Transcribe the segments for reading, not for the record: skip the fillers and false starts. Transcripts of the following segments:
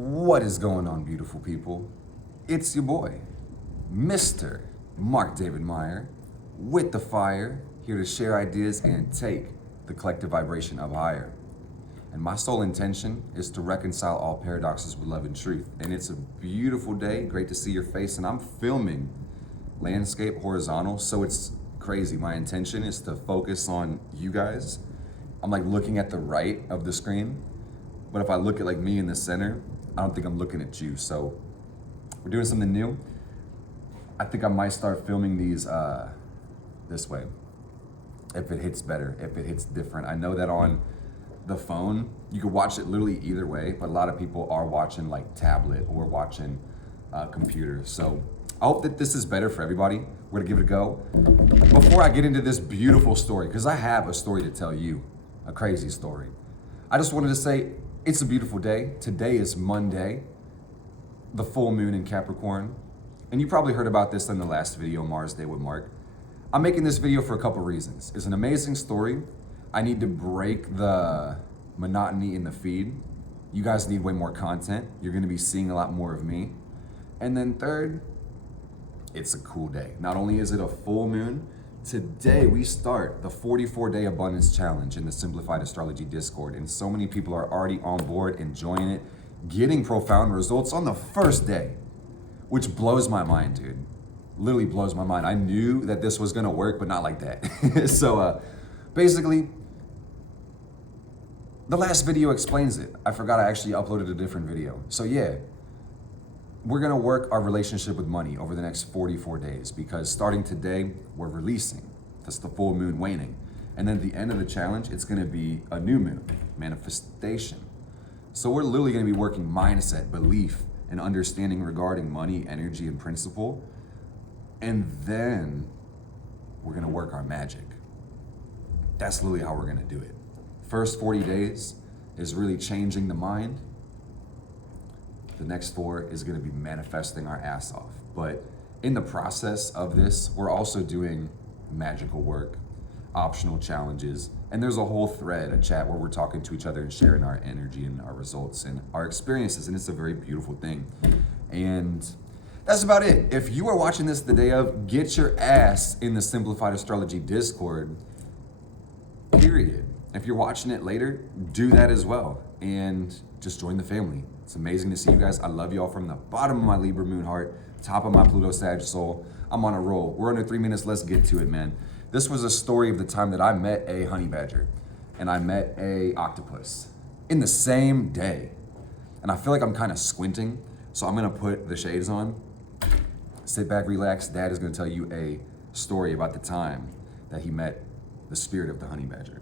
What is going on, beautiful people? It's your boy, Mr. Mark David Meyer, with the fire, here to share ideas and take the collective vibration up higher. And my sole intention is to reconcile all paradoxes with love and truth. And it's a beautiful day, great to see your face, and I'm filming landscape horizontal, so it's crazy. My intention is to focus on you guys. I'm like looking at the right of the screen, but if I look at like me in the center, I don't think I'm looking at you. So we're doing something new. I think I might start filming these this way, if it hits better, if it hits different. I know that on the phone, you can watch it literally either way, but a lot of people are watching like tablet or watching computer. So I hope that this is better for everybody. We're gonna give it a go. Before I get into this beautiful story, because I have a story to tell you, a crazy story. I just wanted to say, it's a beautiful day. Today is Monday, the full moon in Capricorn. And you probably heard about this in the last video, Mars Day with Mark. I'm making this video for a couple reasons. It's an amazing story. I need to break the monotony in the feed. You guys need way more content. You're gonna be seeing a lot more of me. And then third, it's a cool day. Not only is it a full moon, today we start the 44-day abundance challenge in the Simplified Astrology Discord, and so many people are already on board, enjoying it, getting profound results on the first day, which blows my mind, dude. Literally blows my mind. I knew that this was gonna work, but not like that. So basically, the last video explains it. I forgot I actually uploaded a different video. So yeah, we're gonna work our relationship with money over the next 44 days, because starting today, we're releasing. That's the full moon waning. And then at the end of the challenge, it's gonna be a new moon, manifestation. So we're literally gonna be working mindset, belief, and understanding regarding money, energy, and principle. And then we're gonna work our magic. That's literally how we're gonna do it. First 40 days is really changing the mind. The next 4 is gonna be manifesting our ass off. But in the process of this, we're also doing magical work, optional challenges, and there's a whole thread, a chat where we're talking to each other and sharing our energy and our results and our experiences, and it's a very beautiful thing. And that's about it. If you are watching this the day of, get your ass in the Simplified Astrology Discord, period. If you're watching it later, do that as well, and just join the family. It's amazing to see you guys. I love y'all from the bottom of my Libra moon heart, top of my Pluto Sag soul. I'm on a roll. We're under 3 minutes. Let's get to it, man. This was a story of the time that I met a honey badger and I met a octopus in the same day. And I feel like I'm kind of squinting, so I'm gonna put the shades on. Sit back, relax. Dad is gonna tell you a story about the time that he met the spirit of the honey badger.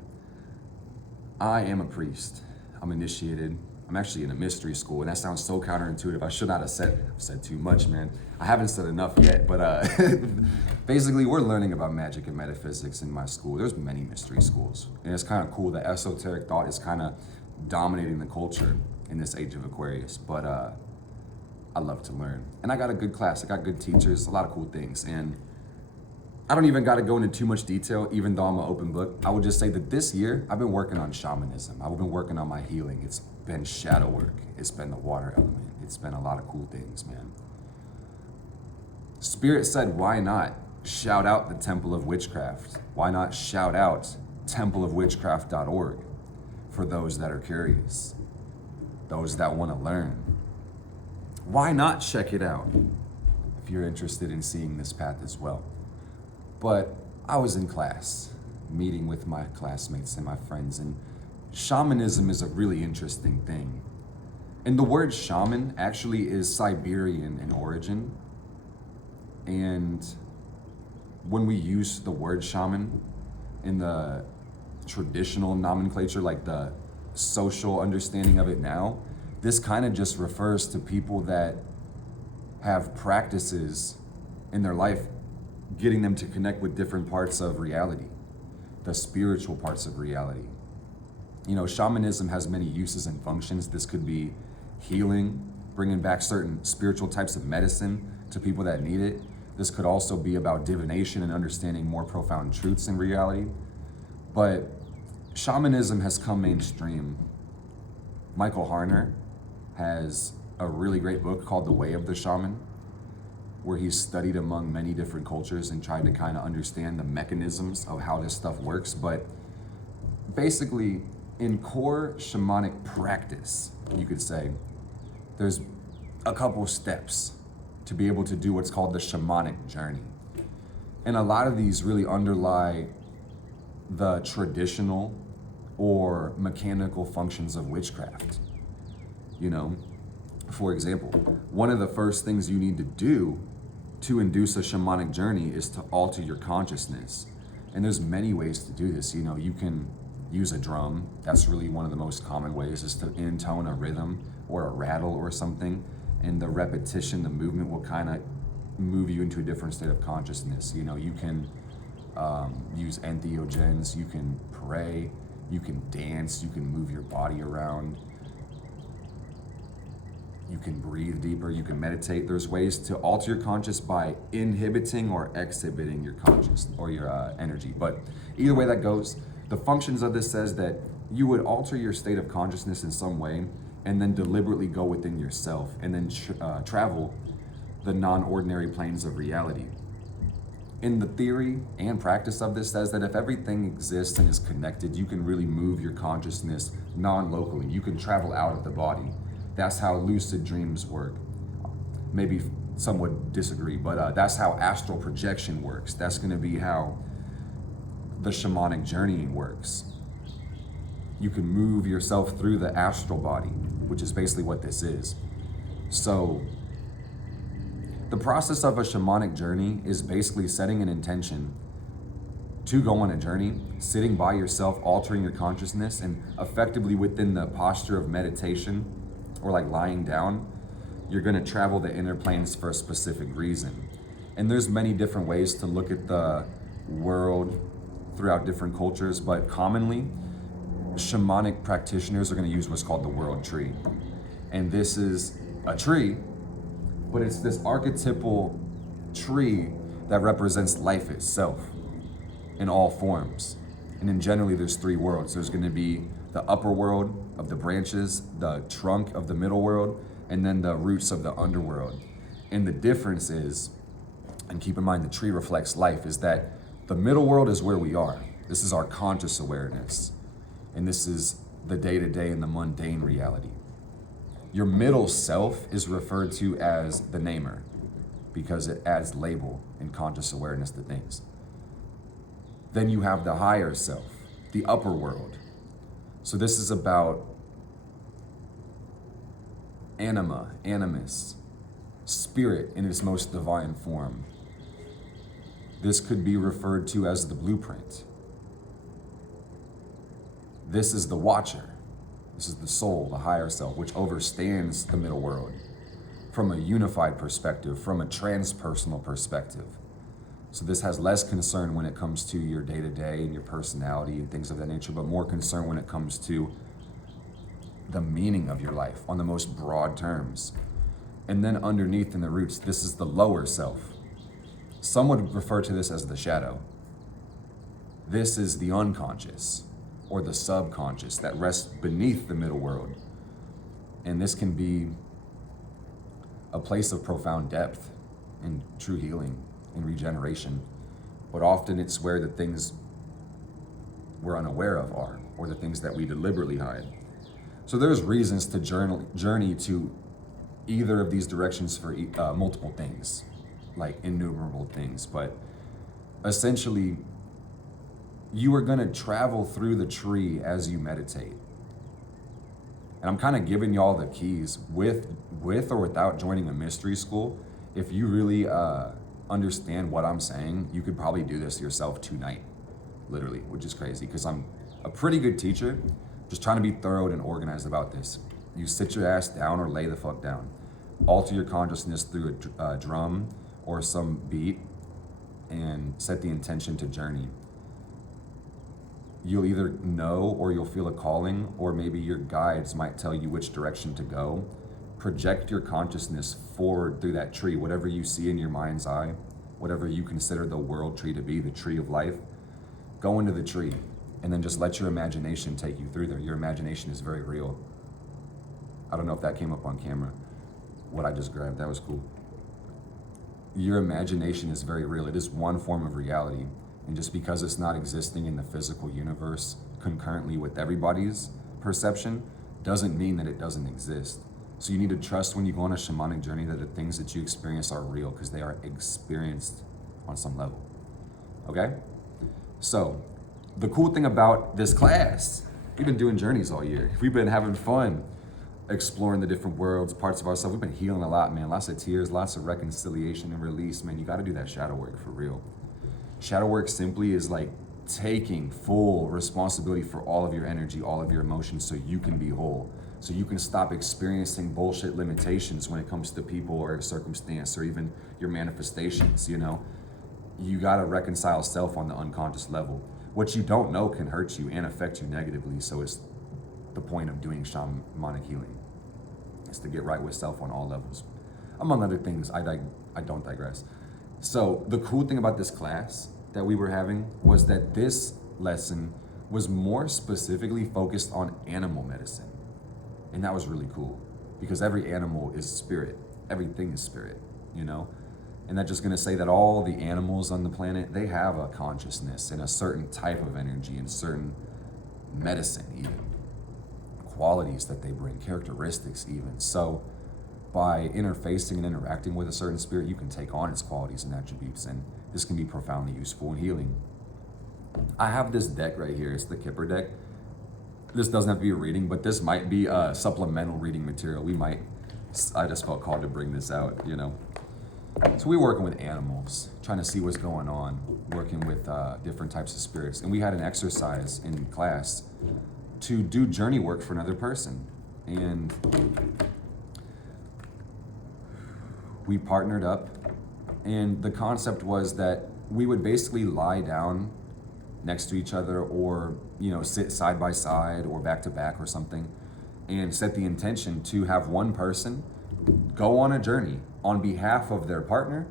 I am a priest. I'm initiated. I'm actually in a mystery school, and that sounds so counterintuitive. I should not have said too much, man. I haven't said enough yet, but basically we're learning about magic and metaphysics in my school. There's many mystery schools, and it's kind of cool that esoteric thought is kind of dominating the culture in this age of Aquarius, but I love to learn. And I got a good class, I got good teachers, a lot of cool things, and I don't even got to go into too much detail, even though I'm an open book. I would just say that this year, I've been working on shamanism. I've been working on my healing. It's been shadow work. It's been the water element. It's been a lot of cool things, man. Spirit said, why not shout out the Temple of Witchcraft? Why not shout out templeofwitchcraft.org for those that are curious, those that want to learn? Why not check it out if you're interested in seeing this path as well? But I was in class, meeting with my classmates and my friends, and shamanism is a really interesting thing. And the word shaman actually is Siberian in origin. And when we use the word shaman in the traditional nomenclature, like the social understanding of it now, this kind of just refers to people that have practices in their life getting them to connect with different parts of reality, the spiritual parts of reality. You know, shamanism has many uses and functions. This could be healing, bringing back certain spiritual types of medicine to people that need it. This could also be about divination and understanding more profound truths in reality. But shamanism has come mainstream. Michael Harner has a really great book called The Way of the Shaman, where he's studied among many different cultures and tried to kind of understand the mechanisms of how this stuff works. But basically, in core shamanic practice, you could say, there's a couple steps to be able to do what's called the shamanic journey. And a lot of these really underlie the traditional or mechanical functions of witchcraft. You know, for example, one of the first things you need to do to induce a shamanic journey is to alter your consciousness. And there's many ways to do this. You know, you can use a drum. That's really one of the most common ways, is to intone a rhythm or a rattle or something. And the repetition, the movement will kind of move you into a different state of consciousness. You know, you can use entheogens, you can pray, you can dance, you can move your body around, you can breathe deeper, you can meditate. There's ways to alter your conscious by inhibiting or exhibiting your conscious or your energy. But either way that goes, the functions of this says that you would alter your state of consciousness in some way and then deliberately go within yourself and then travel the non-ordinary planes of reality. In the theory and practice of this says that if everything exists and is connected, you can really move your consciousness non-locally. You can travel out of the body. That's how lucid dreams work. Maybe some would disagree, but that's how astral projection works. That's going to be how the shamanic journey works. You can move yourself through the astral body, which is basically what this is. So the process of a shamanic journey is basically setting an intention to go on a journey, sitting by yourself, altering your consciousness, and effectively within the posture of meditation or like lying down, you're going to travel the inner planes for a specific reason. And there's many different ways to look at the world throughout different cultures, but commonly shamanic practitioners are going to use what's called the world tree. And this is a tree, but it's this archetypal tree that represents life itself in all forms. And then generally there's three worlds. There's going to be the upper world of the branches, the trunk of the middle world, and then the roots of the underworld. And the difference is, and keep in mind the tree reflects life, is that the middle world is where we are. This is our conscious awareness. And this is the day-to-day and the mundane reality. Your middle self is referred to as the namer because it adds label and conscious awareness to things. Then you have the higher self, the upper world. So this is about anima, animus, spirit in its most divine form. This could be referred to as the blueprint. This is the watcher. This is the soul, the higher self, which overstands the middle world from a unified perspective, from a transpersonal perspective. So this has less concern when it comes to your day-to-day and your personality and things of that nature, but more concern when it comes to the meaning of your life on the most broad terms. And then underneath in the roots, this is the lower self. Some would refer to this as the shadow. This is the unconscious or the subconscious that rests beneath the middle world. And this can be a place of profound depth and true healing and regeneration. But often it's where the things we're unaware of are, or the things that we deliberately hide. So there's reasons to journey to either of these directions for multiple things, like innumerable things. But essentially, you are going to travel through the tree as you meditate. And I'm kind of giving y'all the keys with or without joining a mystery school. If you really understand what I'm saying, you could probably do this yourself tonight, literally, which is crazy because I'm a pretty good teacher, just trying to be thorough and organized about this. You sit your ass down or lay the fuck down. Alter your consciousness through a drum or some beat and set the intention to journey. You'll either know or you'll feel a calling, or maybe your guides might tell you which direction to go. Project your consciousness forward through that tree, whatever you see in your mind's eye, whatever you consider the world tree to be, the tree of life. Go into the tree and then just let your imagination take you through there. Your imagination is very real. I don't know if that came up on camera, what I just grabbed. That was cool. Your imagination is very real. It is one form of reality. And just because it's not existing in the physical universe concurrently with everybody's perception doesn't mean that it doesn't exist. So you need to trust when you go on a shamanic journey that the things that you experience are real because they are experienced on some level. Okay? So the cool thing about this class, we've been doing journeys all year. We've been having fun exploring the different worlds, parts of ourselves. We've been healing a lot, man. Lots of tears, lots of reconciliation and release, man. You got to do that shadow work for real. Shadow work simply is like taking full responsibility for all of your energy, all of your emotions, so you can be whole. So you can stop experiencing bullshit limitations when it comes to people or circumstance or even your manifestations, you know? You gotta reconcile self on the unconscious level. What you don't know can hurt you and affect you negatively, so it's the point of doing shamanic healing. It's to get right with self on all levels. Among other things, I don't digress. So the cool thing about this class that we were having was that this lesson was more specifically focused on animal medicine. And that was really cool because every animal is spirit. Everything is spirit, you know? And that's just gonna say that all the animals on the planet, they have a consciousness and a certain type of energy and certain medicine even. Qualities that they bring, characteristics even. So by interfacing and interacting with a certain spirit, you can take on its qualities and attributes, and this can be profoundly useful in healing. I have this deck right here. It's the Kipper deck. This doesn't have to be a reading, but this might be a supplemental reading material. I just felt called to bring this out, you know. So we're working with animals, trying to see what's going on, working with different types of spirits. And we had an exercise in class to do journey work for another person. And we partnered up, and the concept was that we would basically lie down next to each other or, you know, sit side by side or back to back or something and set the intention to have one person go on a journey on behalf of their partner,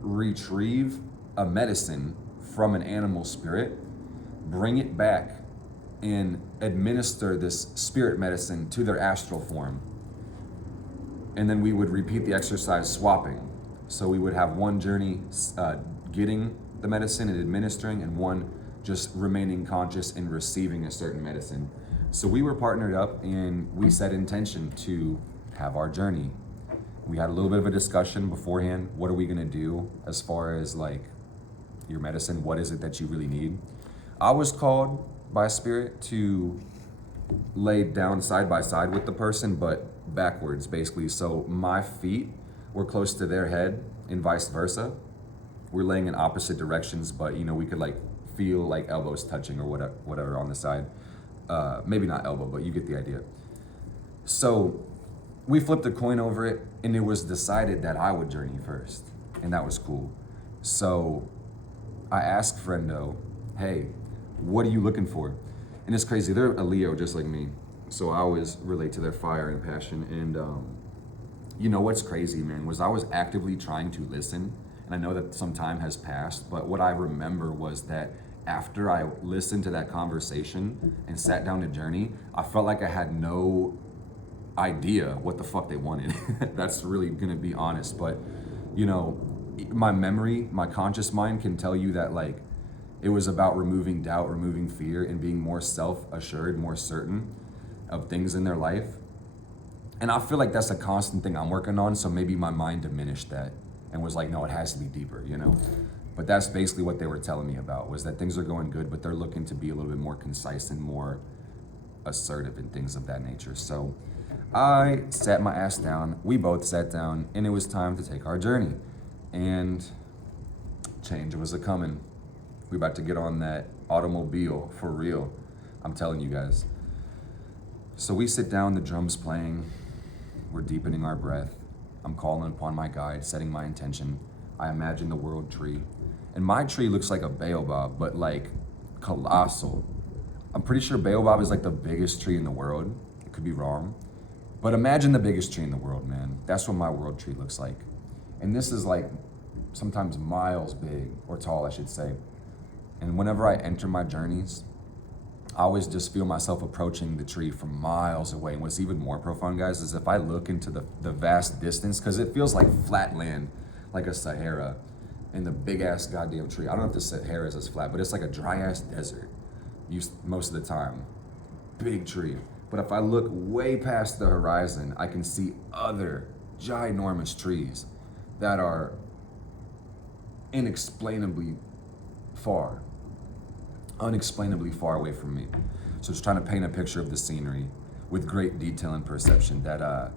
retrieve a medicine from an animal spirit, bring it back and administer this spirit medicine to their astral form. And then we would repeat the exercise swapping. So we would have one journey getting the medicine and administering, and one just remaining conscious and receiving a certain medicine. So we were partnered up and we set intention to have our journey. We had a little bit of a discussion beforehand. What are we gonna do as far as like your medicine? What is it that you really need? I was called by spirit to lay down side by side with the person, but backwards basically. So my feet were close to their head and vice versa. We're laying in opposite directions, but you know, we could like feel like elbows touching or whatever on the side. Maybe not elbow, but you get the idea. So we flipped a coin over it, and it was decided that I would journey first, and that was cool. So I asked Friendo, hey, what are you looking for? And it's crazy, they're a Leo just like me, so I always relate to their fire and passion. And you know what's crazy, man, was I was actively trying to listen, and I know that some time has passed, but what I remember was that after I listened to that conversation and sat down to journey, I felt like I had no idea what the fuck they wanted. That's really gonna be honest, but you know, my memory, my conscious mind can tell you that like it was about removing doubt, removing fear, and being more self-assured, more certain of things in their life. And I feel like that's a constant thing I'm working on, so maybe my mind diminished that and was like, no, it has to be deeper, you know? But that's basically what they were telling me about, was that things are going good, but they're looking to be a little bit more concise and more assertive and things of that nature. So I sat my ass down, we both sat down, and it was time to take our journey. And change was a-coming. We about to get on that automobile for real. I'm telling you guys. So we sit down, the drum's playing, we're deepening our breath. I'm calling upon my guide, setting my intention. I imagine the world tree. And my tree looks like a baobab, but like colossal. I'm pretty sure baobab is like the biggest tree in the world. It could be wrong. But imagine the biggest tree in the world, man. That's what my world tree looks like. And this is like sometimes miles big, or tall, I should say. And whenever I enter my journeys, I always just feel myself approaching the tree from miles away. And what's even more profound, guys, is if I look into the vast distance, because it feels like flat land, like a Sahara, and the big ass goddamn tree. I don't know if the Sahara is as flat, but it's like a dry ass desert most of the time. Big tree. But if I look way past the horizon, I can see other ginormous trees that are unexplainably far away from me. So just trying to paint a picture of the scenery with great detail and perception that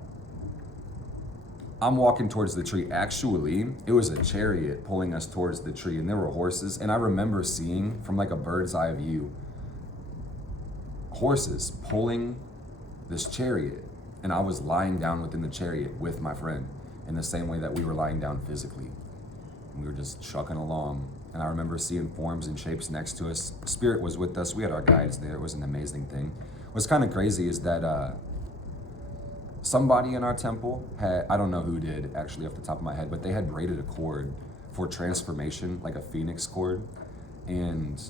I'm walking towards the tree. Actually, it was a chariot pulling us towards the tree, and there were horses. And I remember seeing from like a bird's eye view, horses pulling this chariot. And I was lying down within the chariot with my friend in the same way that we were lying down physically. We were just trucking along. And I remember seeing forms and shapes next to us. Spirit was with us. We had our guides there. It was an amazing thing. What's kind of crazy is that somebody in our temple had, I don't know who did actually off the top of my head, but they had braided a cord for transformation, like a phoenix cord. And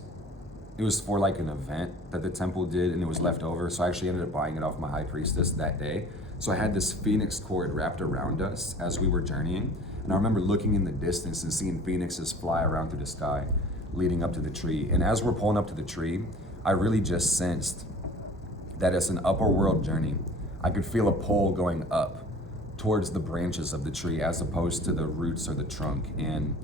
it was for like an event that the temple did, and it was left over. So I actually ended up buying it off my high priestess that day. So I had this phoenix cord wrapped around us as we were journeying. And I remember looking in the distance and seeing phoenixes fly around through the sky leading up to the tree. And as we're pulling up to the tree, I really just sensed that it's an upper world journey. I could feel a pull going up towards the branches of the tree as opposed to the roots or the trunk. And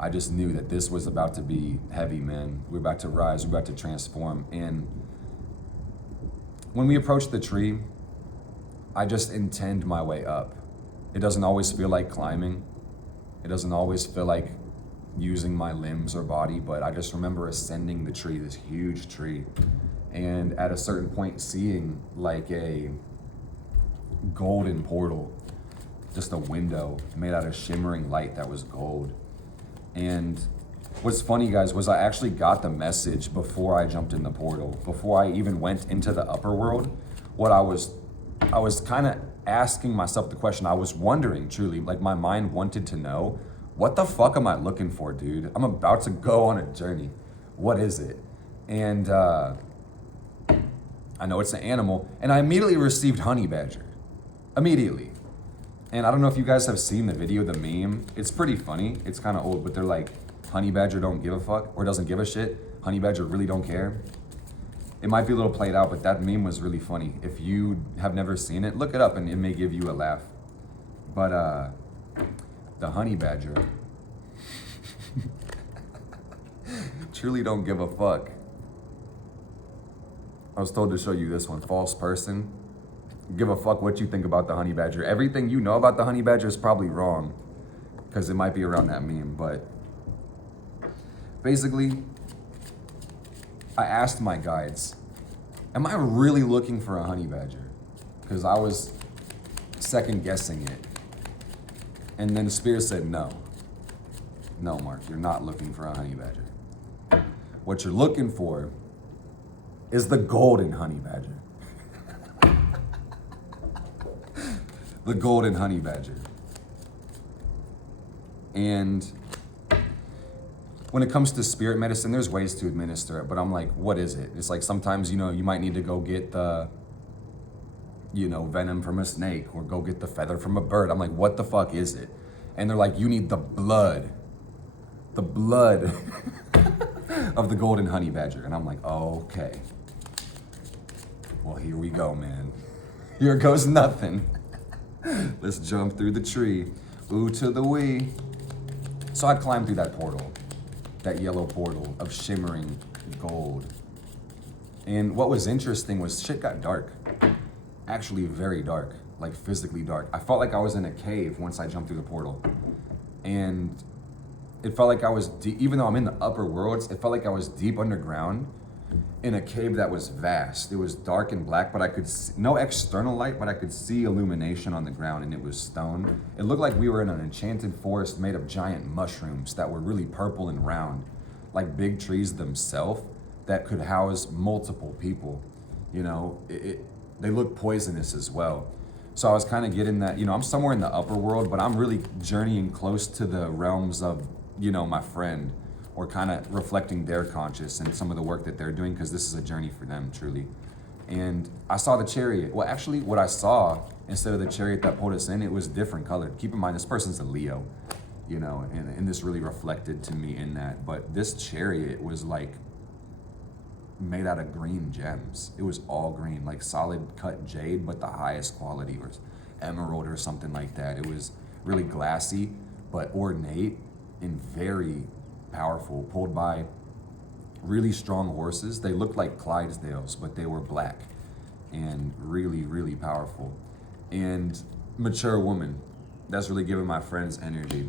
I just knew that this was about to be heavy, man. We're about to rise, we're about to transform. And when we approach the tree, I just intend my way up. It doesn't always feel like climbing. It doesn't always feel like using my limbs or body, but I just remember ascending the tree, this huge tree, and at a certain point seeing like a golden portal, just a window made out of shimmering light that was gold. And what's funny, guys, was I actually got the message before I jumped in the portal, before I even went into the upper world. What I was kind of asking myself the question, I was wondering truly, like my mind wanted to know, what the fuck am I looking for, dude? I'm about to go on a journey. What is it? And I know it's an animal, and I immediately received honey badger. Immediately. And I don't know if you guys have seen the video, the meme. It's pretty funny. It's kind of old, but they're like, honey badger don't give a fuck, or doesn't give a shit. Honey badger really don't care. It might be a little played out, but that meme was really funny. If you have never seen it, look it up and it may give you a laugh. But the honey badger truly don't give a fuck. I was told to show you this one, false person. Give a fuck what you think about the honey badger. Everything you know about the honey badger is probably wrong, because it might be around that meme. But basically, I asked my guides, am I really looking for a honey badger? Because I was second guessing it. And then Spirit said, no. No, Mark, you're not looking for a honey badger. What you're looking for is the golden honey badger. The golden honey badger. And when it comes to spirit medicine, there's ways to administer it, but I'm like, what is it? It's like sometimes, you might need to go get the, venom from a snake or go get the feather from a bird. I'm like, what the fuck is it? And they're like, you need the blood of the golden honey badger. And I'm like, okay. Well, here we go, man. Here goes nothing. Let's jump through the tree. Ooh to the wee. So I climbed through that portal. That yellow portal of shimmering gold. And what was interesting was shit got dark. Actually very dark, like physically dark. I felt like I was in a cave once I jumped through the portal. And it felt like I was deep, even though I'm in the upper worlds, it felt like I was deep underground in a cave that was vast. It was dark and black, but I could see, no external light, but I could see illumination on the ground, and it was stone. It looked like we were in an enchanted forest made of giant mushrooms that were really purple and round, like big trees themselves that could house multiple people. They look poisonous as well. So I was kind of getting that, I'm somewhere in the upper world, but I'm really journeying close to the realms of, my friend, or kind of reflecting their conscious and some of the work that they're doing, because this is a journey for them, truly. And I saw the chariot. Well, actually, what I saw, instead of the chariot that pulled us in, it was different colored. Keep in mind, this person's a Leo, you know, and this really reflected to me in that. But this chariot was like made out of green gems. It was all green, like solid cut jade, but the highest quality, or emerald or something like that. It was really glassy, but ornate and very powerful, pulled by really strong horses. They looked like Clydesdales, but they were black and really, really powerful. And mature woman. That's really giving my friends energy.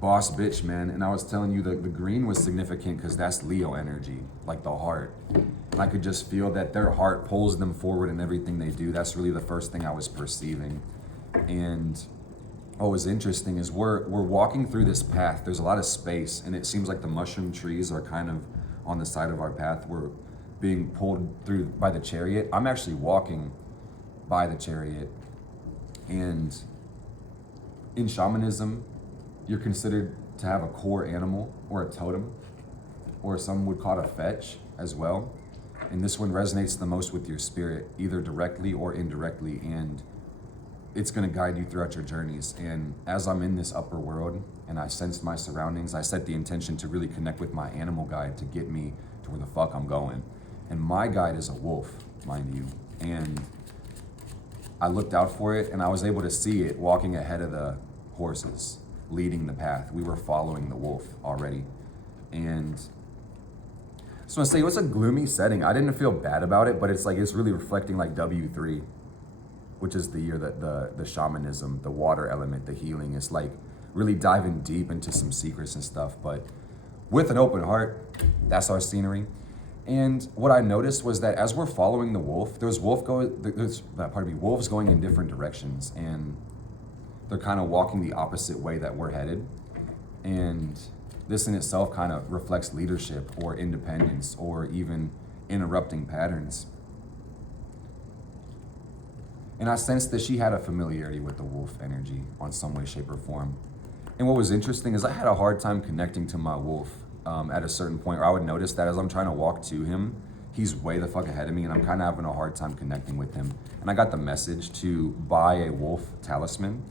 Boss bitch, man. And I was telling you that the green was significant because that's Leo energy, like the heart. And I could just feel that their heart pulls them forward in everything they do. That's really the first thing I was perceiving. And what was interesting is we're walking through this path. There's a lot of space, and it seems like the mushroom trees are kind of on the side of our path. We're being pulled through by the chariot. I'm actually walking by the chariot. And in shamanism, you're considered to have a core animal or a totem, or some would call it a fetch as well. And this one resonates the most with your spirit, either directly or indirectly, and it's gonna guide you throughout your journeys. And as I'm in this upper world and I sense my surroundings, I set the intention to really connect with my animal guide to get me to where the fuck I'm going. And my guide is a wolf, mind you. And I looked out for it and I was able to see it walking ahead of the horses, leading the path. We were following the wolf already. And I just want to say, it was a gloomy setting. I didn't feel bad about it, but it's like, it's really reflecting like W3, which is the year that the shamanism, the water element, the healing, is like really diving deep into some secrets and stuff. But with an open heart, that's our scenery. And what I noticed was that as we're following the wolf, wolves going in different directions, and they're kind of walking the opposite way that we're headed. And this in itself kind of reflects leadership or independence or even interrupting patterns. And I sensed that she had a familiarity with the wolf energy on some way, shape, or form. And what was interesting is I had a hard time connecting to my wolf at a certain point, where I would notice that as I'm trying to walk to him, he's way the fuck ahead of me, and I'm kind of having a hard time connecting with him. And I got the message to buy a wolf talisman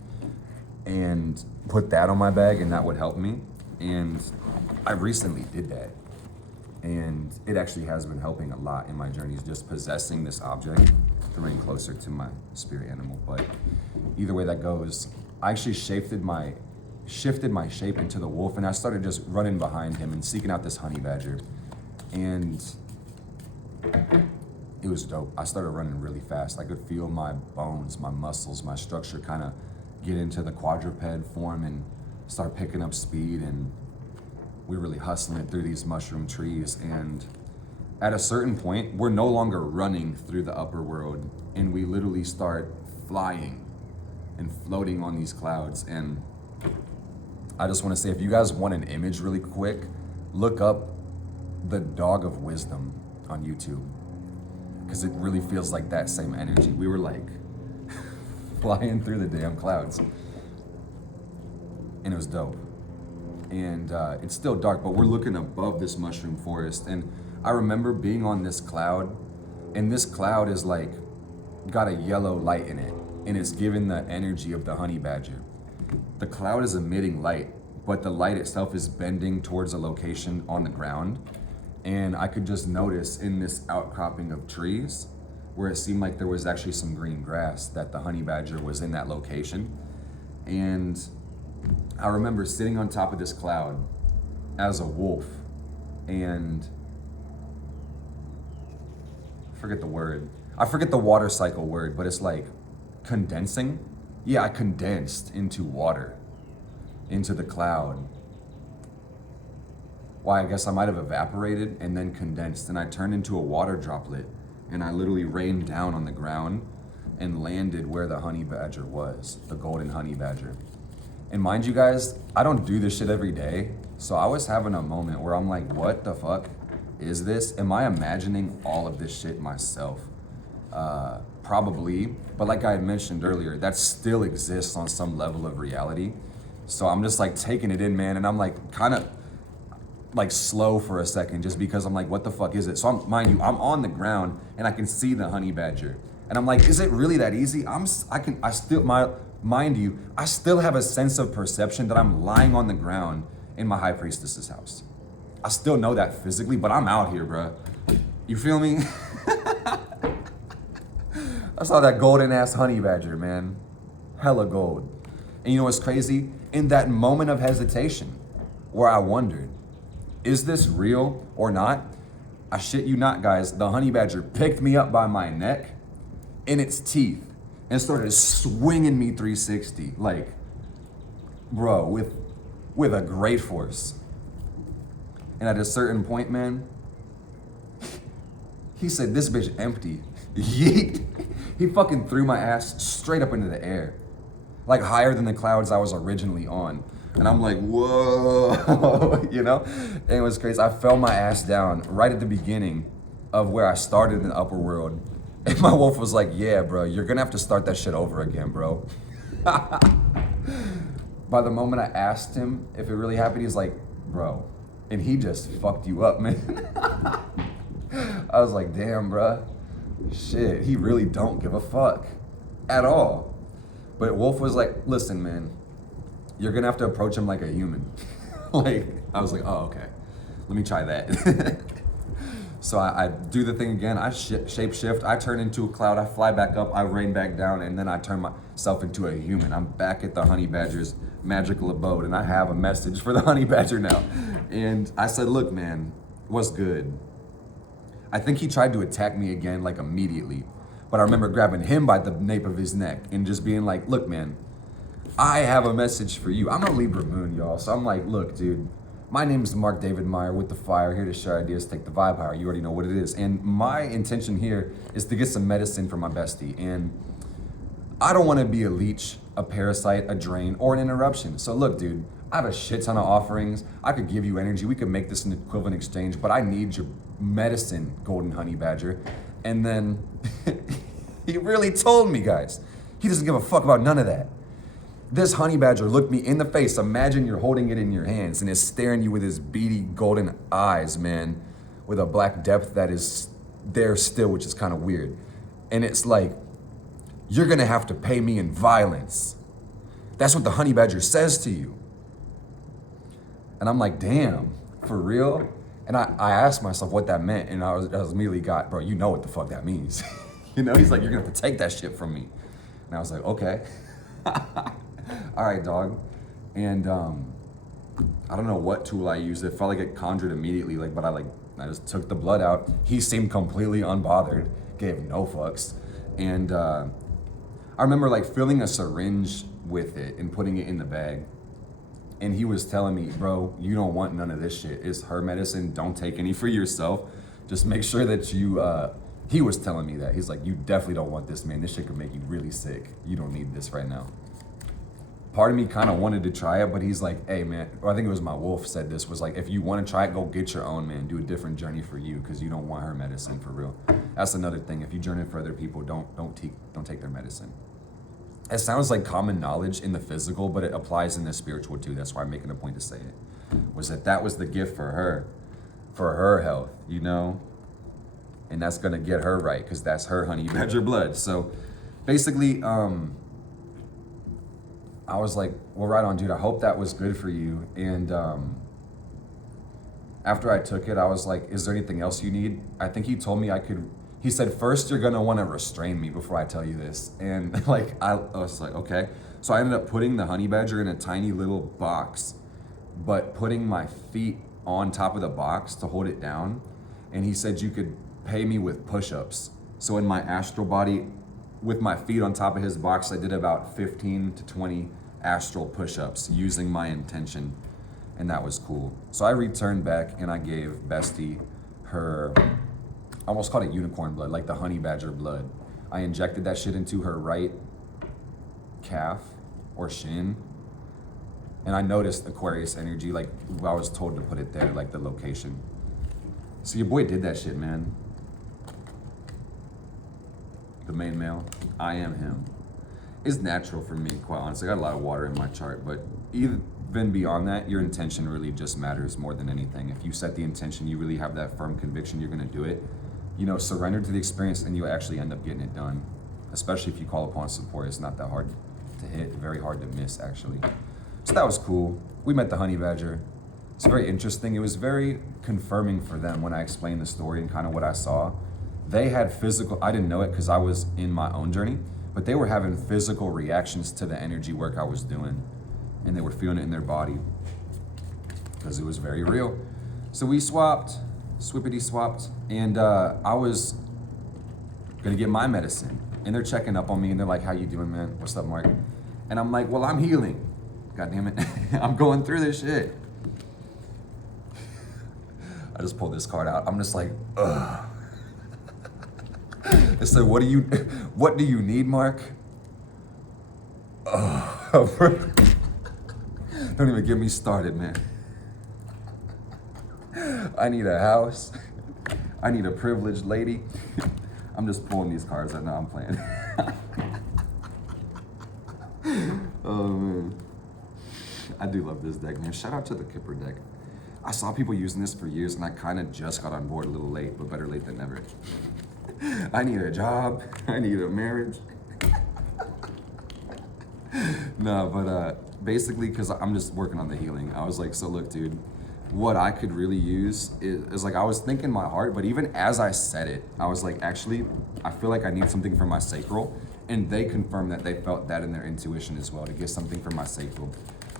and put that on my bag, and that would help me. And I recently did that. And it actually has been helping a lot in my journeys, just possessing this object to bring closer to my spirit animal. But either way that goes, I actually shifted my shape into the wolf, and I started just running behind him and seeking out this honey badger. And it was dope. I started running really fast. I could feel my bones, my muscles, my structure kind of get into the quadruped form and start picking up speed. And we're really hustling through these mushroom trees. And at a certain point, we're no longer running through the upper world, and we literally start flying and floating on these clouds. And I just want to say, if you guys want an image really quick, look up the Dog of Wisdom on YouTube, because it really feels like that same energy. We were like flying through the damn clouds, and it was dope. And it's still dark, but we're looking above this mushroom forest. And I remember being on this cloud, and this cloud is like got a yellow light in it, and it's giving the energy of the honey badger. The cloud is emitting light, but the light itself is bending towards a location on the ground. And I could just notice in this outcropping of trees where it seemed like there was actually some green grass, that the honey badger was in that location. And I remember sitting on top of this cloud as a wolf, and I forget the water cycle word, but it's like condensing. Yeah, I condensed into water, into the cloud. Why, I guess I might have evaporated and then condensed, and I turned into a water droplet, and I literally rained down on the ground and landed where the honey badger was, the golden honey badger. And mind you guys, I don't do this shit every day, so I was having a moment where I'm like, what the fuck is this? Am I imagining all of this shit myself? Probably, but like I had mentioned earlier, that still exists on some level of reality. So I'm just like taking it in, man, and I'm like kind of like slow for a second just because I'm like, what the fuck is it? So mind you, I'm on the ground and I can see the honey badger. And I'm like, is it really that easy? Mind you, I still have a sense of perception that I'm lying on the ground in my high priestess's house. I still know that physically, but I'm out here, bruh. You feel me? I saw that golden ass honey badger, man. Hella gold. And you know what's crazy? In that moment of hesitation where I wondered, is this real or not? I shit you not, guys. The honey badger picked me up by my neck in its teeth and started swinging me 360, like, bro, with a great force. And at a certain point, man, he said, this bitch empty. Yeet. He fucking threw my ass straight up into the air, like higher than the clouds I was originally on. And I'm like, whoa, you know? And it was crazy. I fell my ass down right at the beginning of where I started in the upper world. And my wolf was like, yeah, bro, you're gonna have to start that shit over again, bro. By the moment I asked him if it really happened, he's like, bro. And he just fucked you up, man. I was like, damn, bro. Shit, he really don't give a fuck at all. But Wolf was like, listen, man, you're gonna have to approach him like a human. Like, I was like, oh, okay. Let me try that. So I do the thing again. I shape shift. I turn into a cloud. I fly back up. I rain back down, and then I turn myself into a human. I'm back at the honey badger's magical abode, and I have a message for the honey badger now. And I said, look, man, what's good? I think he tried to attack me again, like immediately. But I remember grabbing him by the nape of his neck and just being like, look, man, I have a message for you. I'm a Libra moon, y'all. So I'm like, look, dude, my name is Mark David Meyer with The Fire, here to share ideas, take the vibe higher. You already know what it is. And my intention here is to get some medicine for my bestie. And I don't want to be a leech, a parasite, a drain, or an interruption. So look, dude, I have a shit ton of offerings. I could give you energy. We could make this an equivalent exchange, but I need your medicine, golden honey badger. And then he really told me, guys, he doesn't give a fuck about none of that. This honey badger looked me in the face. Imagine you're holding it in your hands and is staring you with his beady golden eyes, man, with a black depth that is there still, which is kind of weird. And it's like, you're gonna have to pay me in violence. That's what the honey badger says to you. And I'm like, damn, for real? And I asked myself what that meant, and I was immediately got, bro, you know what the fuck that means. You know, he's like, you're gonna have to take that shit from me. And I was like, okay. All right, dog. And I don't know what tool I used. It felt like it conjured immediately, but I just took the blood out. He seemed completely unbothered, gave no fucks. And I remember filling a syringe with it and putting it in the bag. And he was telling me, bro, you don't want none of this shit. It's her medicine. Don't take any for yourself. Just make sure that you, he was telling me that. He's like, you definitely don't want this, man. This shit could make you really sick. You don't need this right now. Part of me kind of wanted to try it, but he's like, hey, man, or I think it was my wolf said this, was like, if you want to try it, go get your own, man. Do a different journey for you, because you don't want her medicine for real. That's another thing. If you journey for other people, don't take their medicine. It sounds like common knowledge in the physical, but it applies in the spiritual too. That's why I'm making a point to say it. That was the gift for her health, you know? And that's gonna get her right, because that's her honey badger blood. So basically, I was like, well, right on, dude, I hope that was good for you. And after I took it, I was like, is there anything else you need? I think he told me he said, first, you're gonna wanna restrain me before I tell you this. And I was like, okay. So I ended up putting the honey badger in a tiny little box, but putting my feet on top of the box to hold it down. And he said you could pay me with push-ups. So in my astral body, with my feet on top of his box, I did about 15 to 20 astral push-ups using my intention, and that was cool. So I returned back and I gave Bestie her, I almost called it unicorn blood, like the honey badger blood. I injected that shit into her right calf or shin, and I noticed Aquarius energy, I was told to put it there, the location. So your boy did that shit, man. The main male, I am him. It's natural for me, quite honestly. I got a lot of water in my chart, but even beyond that, your intention really just matters more than anything. If you set the intention, you really have that firm conviction you're gonna do it, you know, surrender to the experience and you actually end up getting it done. Especially if you call upon support, it's not that hard to hit, very hard to miss actually. So that was cool. We met the honey badger. It's very interesting. It was very confirming for them when I explained the story and kind of what I saw. They had physical, I didn't know it because I was in my own journey, but they were having physical reactions to the energy work I was doing. And they were feeling it in their body because it was very real. So we swapped, swippity swapped, and I was gonna get my medicine. And they're checking up on me and they're like, how you doing, man? What's up, Mark? And I'm like, well, I'm healing. God damn it. I'm going through this shit. I just pulled this card out. I'm just like, ugh. It said, what do you need, Mark? Oh, don't even get me started, man. I need a house. I need a privileged lady. I'm just pulling these cards right now. I'm playing. Oh, man. I do love this deck, man. Shout out to the Kipper deck. I saw people using this for years, and I kind of just got on board a little late, but better late than never. I need a job. I need a marriage. No, but basically, because I'm just working on the healing. I was like, so look, dude, what I could really use is like, I was thinking in my heart, but even as I said it, I was like, actually, I feel like I need something for my sacral. And they confirmed that they felt that in their intuition as well, to get something for my sacral.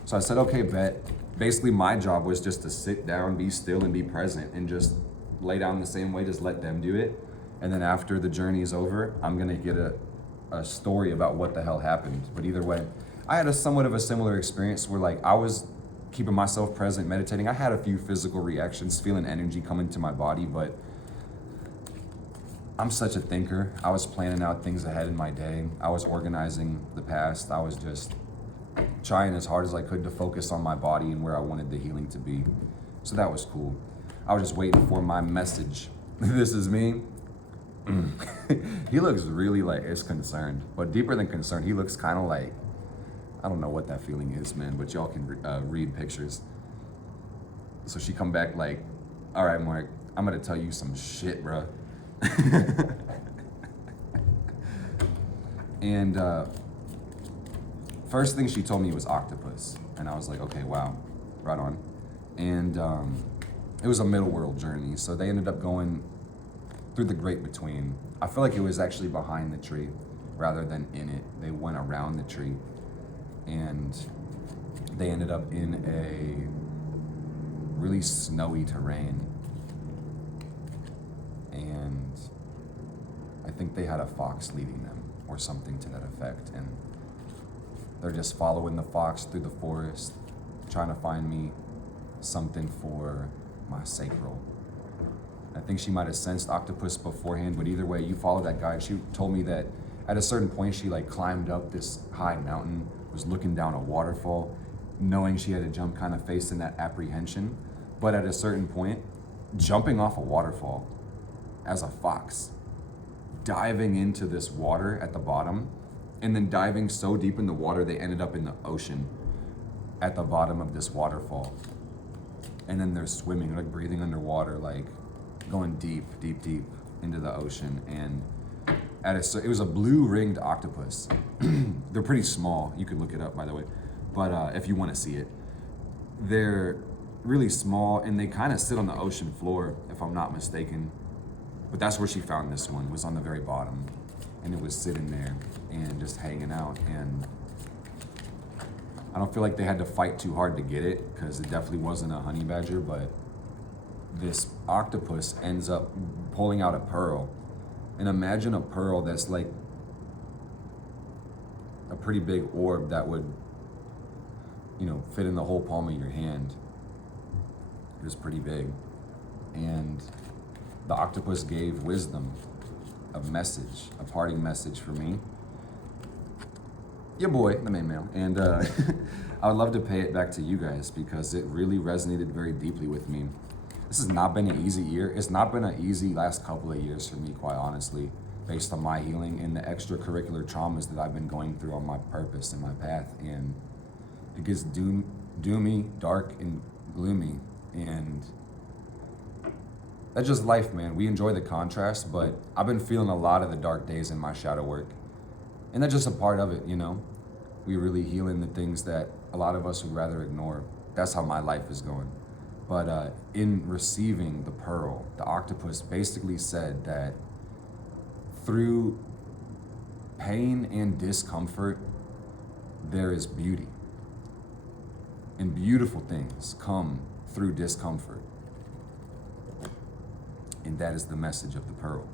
So I said, okay, bet. Basically, my job was just to sit down, be still, and be present, and just lay down the same way, just let them do it. And then after the journey is over, I'm gonna get a story about what the hell happened. But either way, I had a somewhat of a similar experience where like I was keeping myself present, meditating. I had a few physical reactions, feeling energy coming to my body, but I'm such a thinker. I was planning out things ahead in my day. I was organizing the past. I was just trying as hard as I could to focus on my body and where I wanted the healing to be. So that was cool. I was just waiting for my message. This is me. He looks really like is concerned, but deeper than concerned, he looks kind of like, I don't know what that feeling is, man, but y'all can read pictures. So she come back like, all right, Mark, I'm gonna tell you some shit, bruh. And first thing she told me was octopus. And I was like, okay, wow, right on. And it was a middle world journey. So they ended up going through the great between. I feel like it was actually behind the tree rather than in it. They went around the tree and they ended up in a really snowy terrain. And I think they had a fox leading them or something to that effect. And they're just following the fox through the forest, trying to find me something for my sacral. I think she might have sensed octopus beforehand, but either way, you follow that guide. She told me that at a certain point, she like climbed up this high mountain, was looking down a waterfall, knowing she had to jump, kind of facing that apprehension. But at a certain point, jumping off a waterfall as a fox, diving into this water at the bottom, and then diving so deep in the water, they ended up in the ocean at the bottom of this waterfall. And then they're swimming, like breathing underwater, like going deep, deep, deep into the ocean. And it was a blue ringed octopus. They're pretty small. You could look it up, by the way. But if you want to see it, they're really small and they kind of sit on the ocean floor, if I'm not mistaken. But that's where she found this one, was on the very bottom. And it was sitting there and just hanging out. And I don't feel like they had to fight too hard to get it, because it definitely wasn't a honey badger, but this octopus ends up pulling out a pearl. And imagine a pearl that's like a pretty big orb that would, you know, fit in the whole palm of your hand. It was pretty big. And the octopus gave wisdom, a message, a parting message for me. Your boy, the main male. And I would love to pay it back to you guys because it really resonated very deeply with me. This has not been an easy year. It's not been an easy last couple of years for me, quite honestly. based on my healing and the extracurricular traumas that I've been going through on my purpose and my path. And it gets doomy, dark, and gloomy. And that's just life, man. We enjoy the contrast, but I've been feeling a lot of the dark days in my shadow work. And that's just a part of it, you know? We really healing the things that a lot of us would rather ignore. That's how my life is going. But in receiving the pearl, the octopus basically said that through pain and discomfort, there is beauty. And beautiful things come through discomfort. And that is the message of the pearl.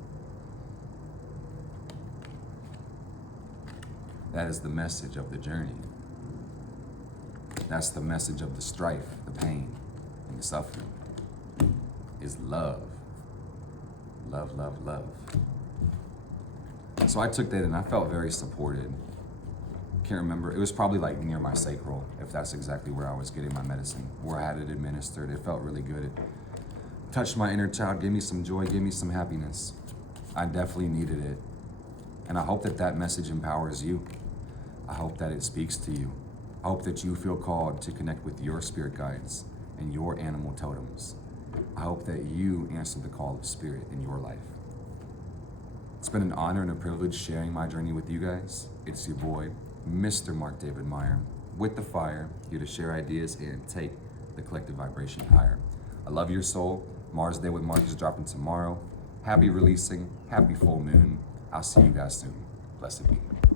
That is the message of the journey. That's the message of the strife, the pain, and the suffering. Is love. Love, love, love. So I took that and I felt very supported. Can't remember, it was probably like near my sacral, if that's exactly where I was getting my medicine, where I had it administered. It felt really good. It touched my inner child, gave me some joy, gave me some happiness. I definitely needed it. And I hope that that message empowers you. I hope that it speaks to you. I hope that you feel called to connect with your spirit guides and your animal totems. I hope that you answer the call of spirit in your life. It's been an honor and a privilege sharing my journey with you guys. It's your boy, Mr. Mark David Meyer, with the fire, here to share ideas and take the collective vibration higher. I love your soul. Mars Day with Mark is dropping tomorrow. Happy releasing, happy full moon. I'll see you guys soon. Blessed be.